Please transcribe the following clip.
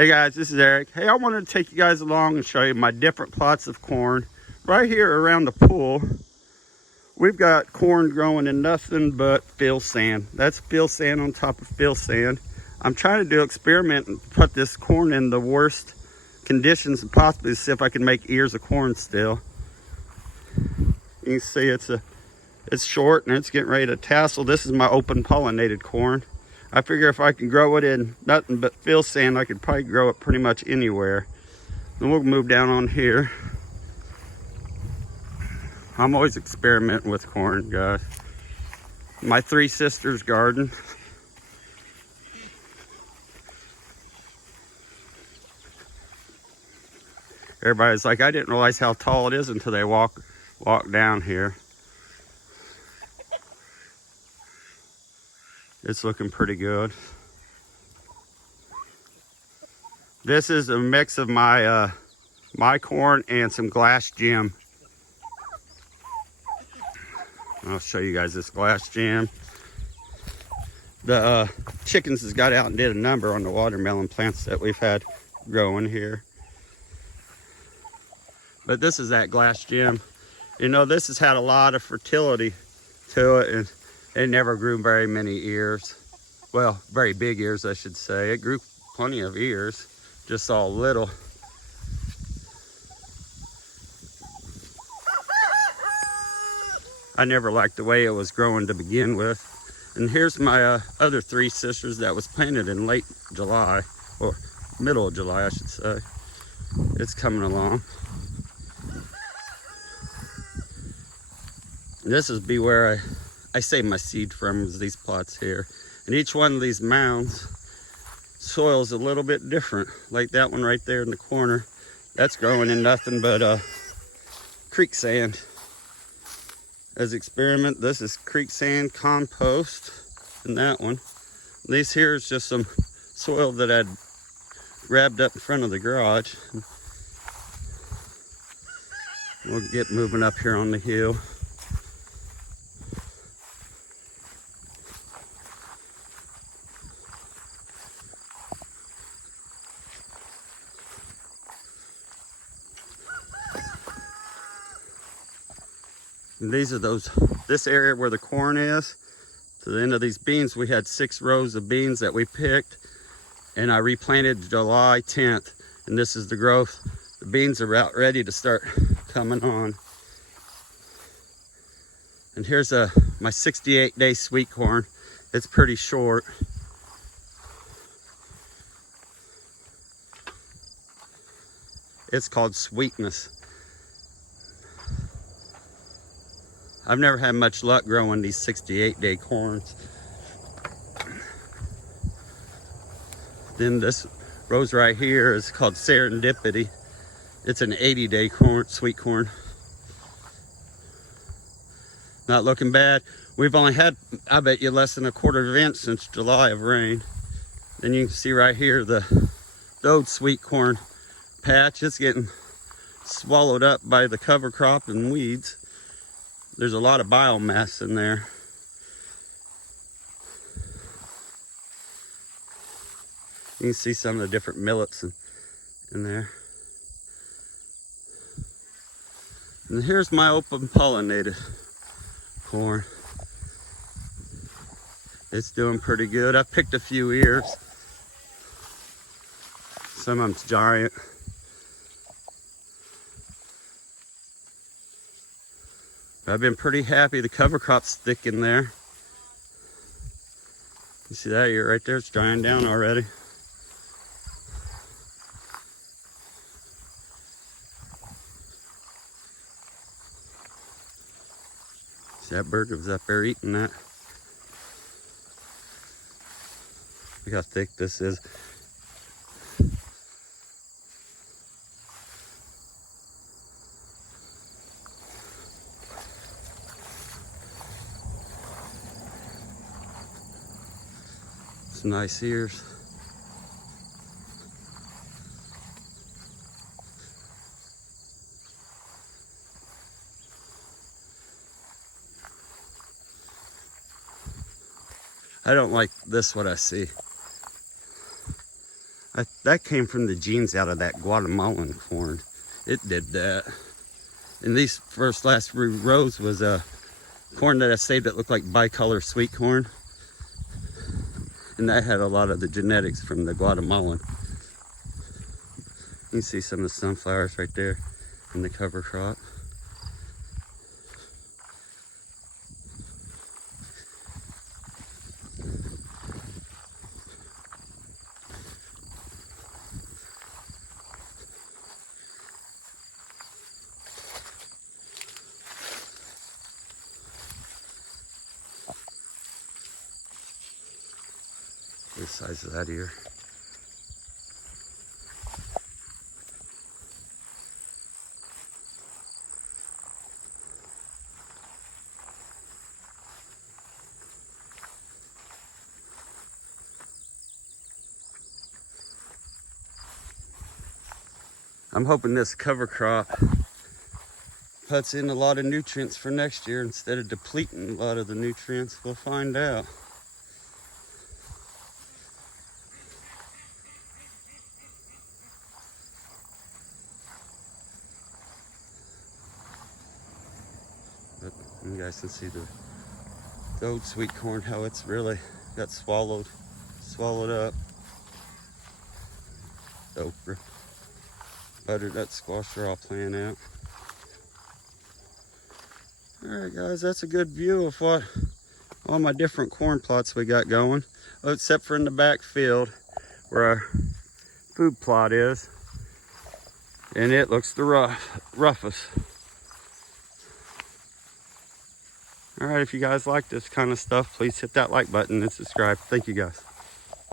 Hey guys, this is Eric. Hey, I wanted to take you guys along and show you my different plots of corn. Right here around the pool, we've got corn growing in nothing but fill sand. That's fill sand on top of fill sand. I'm trying to do an experiment and put this corn in the worst conditions possibly to see if I can make ears of corn still. You can see it's short and it's getting ready to tassel. This is my open pollinated corn. I figure if I can grow it in nothing but fill sand, I could probably grow it pretty much anywhere. Then we'll move down on here. I'm always experimenting with corn, guys. My three sisters' garden. Everybody's like, I didn't realize how tall it is until they walk down here. It's looking pretty good. This is a mix of my my corn and some glass jam. I'll show you guys this glass jam. The chickens has got out and did a number on the watermelon plants that we've had growing here. But this is that glass jam. You know, this has had a lot of fertility to it, and it never grew very many ears. Well, very big ears, I should say. It grew plenty of ears, just all little. I never liked the way it was growing to begin with. And here's my other three sisters that was planted in late July, or middle of July, I should say. It's coming along. This is be where I save my seed from, is these plots here. And each one of these mounds, soil is a little bit different. Like that one right there in the corner, that's growing in nothing but creek sand. As experiment, this is creek sand compost, and that one. These here is just some soil that I'd grabbed up in front of the garage. We'll get moving up here on the hill. And these are this area where the corn is. To the end of these beans, we had 6 rows of beans that we picked, and I replanted July 10th. And this is the growth. The beans are about ready to start coming on. And here's my 68-day sweet corn. It's pretty short. It's called Sweetness. I've never had much luck growing these 68-day corns. Then this rose right here is called Serendipity. It's an 80-day corn, sweet corn. Not looking bad. We've only had, I bet you, less than a quarter of an inch since July of rain. Then you can see right here the old sweet corn patch. It's getting swallowed up by the cover crop and weeds. There's a lot of biomass in there. You can see some of the different millets in there. And here's my open pollinated corn. It's doing pretty good. I picked a few ears. Some of them's giant. I've been pretty happy. The cover crop's thick in there. You see that ear right there? It's drying down already. See that bird was up there eating that. Look how thick this is. Some nice ears. I don't like this, what I see. That came from the genes out of that Guatemalan corn. It did that. And these last rows was a corn that I saved that looked like bicolor sweet corn. And that had a lot of the genetics from the Guatemalan. You can see some of the sunflowers right there in the cover crop. The size of that ear. I'm hoping this cover crop puts in a lot of nutrients for next year instead of depleting a lot of the nutrients. We'll find out. But you guys can see the old sweet corn, how it's really got swallowed up. Okra. Butternut squash are all playing out. Alright guys, that's a good view of what all my different corn plots we got going. Oh, except for in the back field where our food plot is. And it looks the roughest. Alright, if you guys like this kind of stuff, please hit that like button and subscribe. Thank you guys.